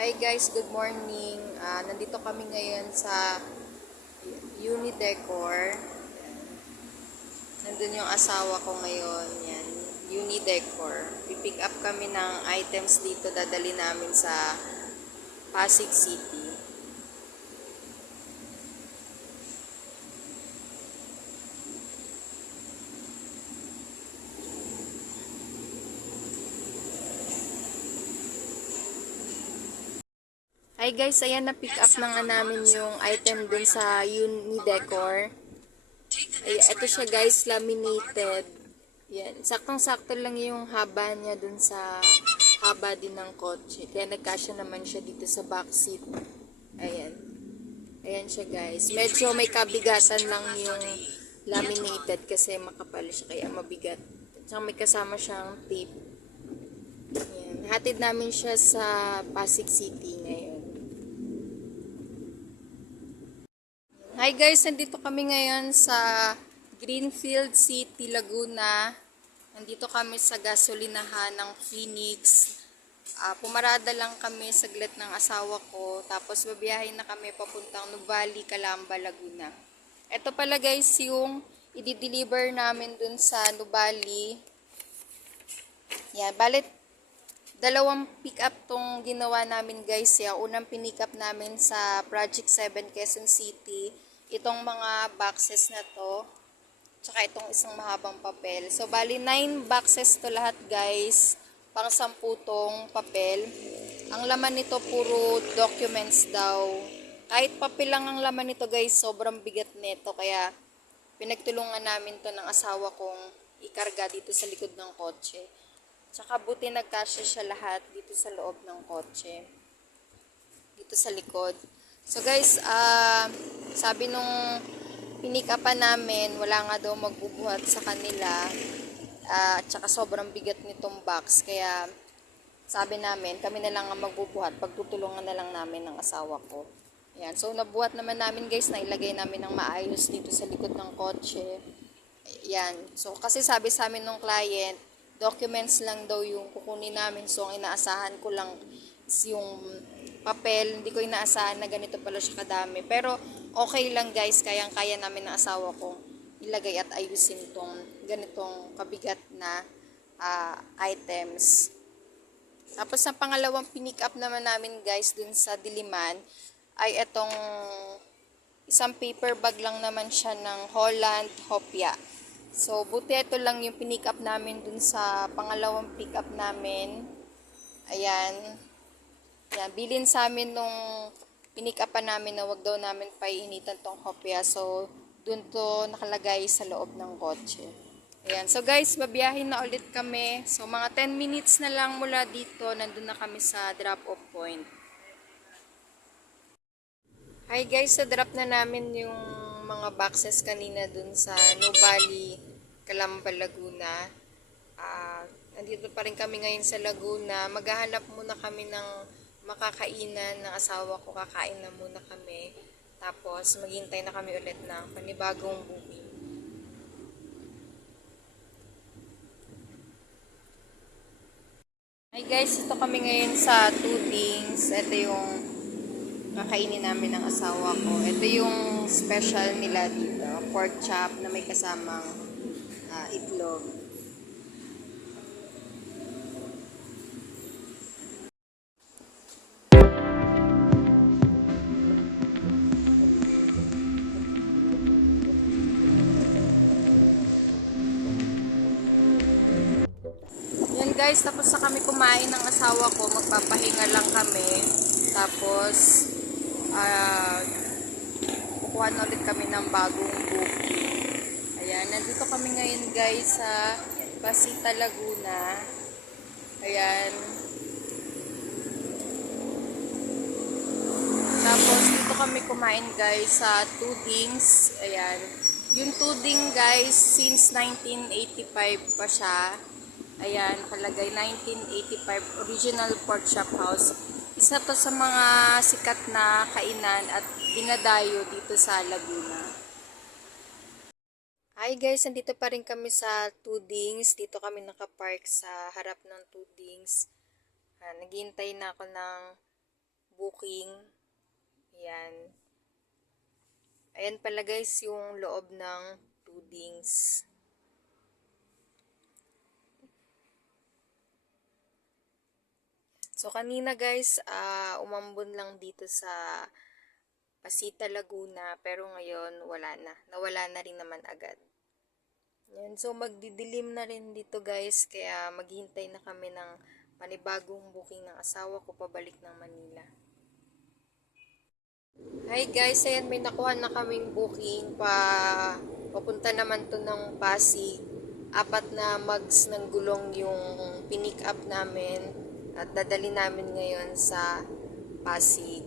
Hi guys, good morning. Nandito kami ngayon sa Unidecor. Nandun yung asawa ko ngayon. Yan, Unidecor. Pipick up kami ng items dito. Dadali namin sa Pasig City. Hi guys, ayan na pick up na nga namin yung item dun sa Unidecor. Ay, ito siya guys, laminated. Yan, saktong-sakto lang yung haba niya dun sa haba din ng kotse. Kaya nagkasya naman siya dito sa back seat. Ayan. Ayan siya guys. Medyo may kabigatan lang yung laminated kasi makapal siya kaya mabigat. Tsaka may kasama siyang tape. Ayan. Hatid namin siya sa Pasig City ngayon. Hi guys, nandito kami ngayon sa Greenfield City, Laguna. Nandito kami sa gasolinahan ng Phoenix. Pumarada lang kami saglit ng asawa ko. Tapos babiyahin na kami papuntang Nuvali, Calamba, Laguna. Ito pala guys yung i-deliver namin dun sa Nuvali. Yan, balit dalawang pick up tong ginawa namin guys. Yung unang pinick up namin sa Project 7 Quezon City. Itong mga boxes na to. Tsaka itong isang mahabang papel. So, bali 9 boxes to lahat guys. Pang 10 tong papel. Ang laman nito puro documents daw. Kahit papel lang ang laman nito guys, sobrang bigat nito. Kaya pinagtulungan namin to ng asawa kong ikarga dito sa likod ng kotse. Tsaka buti nagkasya siya lahat dito sa loob ng kotse. Dito sa likod. So guys, sabi nung pinikapan namin, wala nga daw magbubuhat sa kanila. At saka sobrang bigat nitong box. Kaya sabi namin, kami na lang ang magbubuhat. Pagtutulungan na lang namin ng asawa ko. Ayan. So nabuhat naman namin guys, na ilagay namin ng maayos dito sa likod ng kotse. Ayan. So kasi sabi sa amin ng client, documents lang daw yung kukunin namin. So ang inaasahan ko lang is yung papel. Hindi ko inaasahan na ganito pala siya kadami. Pero okay lang guys, kayang-kaya namin ng asawa ko ilagay at ayusin tong ganitong kabigat na items. Tapos sa pangalawang pinick up naman namin guys dun sa Diliman ay itong isang paper bag lang naman siya ng Holland Hopia. So buti ito lang yung pinick up namin dun sa pangalawang pick up namin. Ayan. Yan, bilin sa amin nung pinikapan namin na wag daw namin paiinitan tong hopya. So, dun to nakalagay sa loob ng kotse. Ayan. So, guys, babiyahin na ulit kami. So, mga 10 minutes na lang mula dito, nandun na kami sa drop-off point. Hi, guys. So, drop na namin yung mga boxes kanina dun sa Nuvali, Calamba, Laguna. Nandito pa rin kami ngayon sa Laguna. Maghahanap muna kami ng makakainan ng asawa ko. Kakain na muna kami. Tapos, maghintay na kami ulit ng panibagong booking. Hi guys, ito kami ngayon sa Tudings. Ito yung kakainin namin ng asawa ko. Ito yung special nila dito. Pork chop na may kasamang itlog. Yan guys, tapos na kami kumain ng asawa ko. Magpapahinga lang kami. Tapos, kukuha na ulit kami ng bagong booking. Ayan, nandito kami ngayon guys sa Pasita, Laguna. Ayan. Tapos, dito kami kumain guys sa Tudings. Ayan. Yung Tuding guys, since 1985 pa siya. Ayan, palagay 1985 original pork chop house. Isa to sa mga sikat na kainan at dinadayo dito sa Laguna. Hi guys, nandito pa rin kami sa Tudings. Dito kami nakapark sa harap ng Tudings. Naghihintay na ako ng booking. Ayan. Ayan pala guys yung loob ng Tudings. So kanina guys, umambon lang dito sa Pasita, Laguna, pero ngayon wala na. Nawala na rin naman agad. Yan. So magdidilim na rin dito guys, kaya maghintay na kami ng panibagong booking ng asawa ko pabalik ng Manila. Hi guys, ayan may nakuha na kaming booking papunta naman to ng Pasig. 4 na mags ng gulong yung pinick up namin at dadali namin ngayon sa Pasig.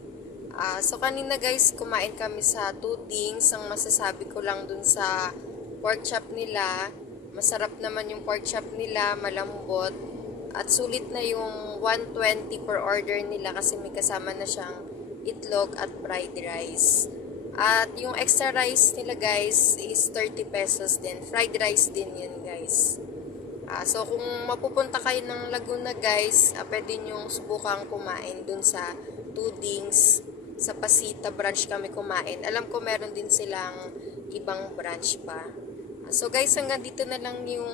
So kanina guys, kumain kami sa Tudings. Ang masasabi ko lang dun sa pork chop nila, masarap naman yung pork chop nila, malambot. At sulit na yung 120 per order nila kasi may kasama na siyang itlog at fried rice. At yung extra rice nila guys is 30 pesos din. Fried rice din yun guys. So kung mapupunta kayo ng Laguna guys, pwede nyo subukang kumain dun sa Tudings. Sa Pasita branch kami kumain. Alam ko meron din silang ibang branch pa. So guys, hanggang dito na lang yung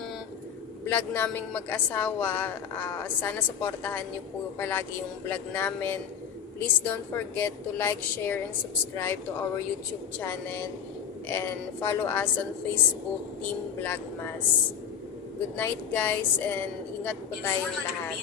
vlog naming mag-asawa. Sana suportahan nyo po palagi yung vlog namin. Please don't forget to like, share, and subscribe to our YouTube channel. And follow us on Facebook, Team Vlogmas. Good night guys, and ingat po tayong lahat.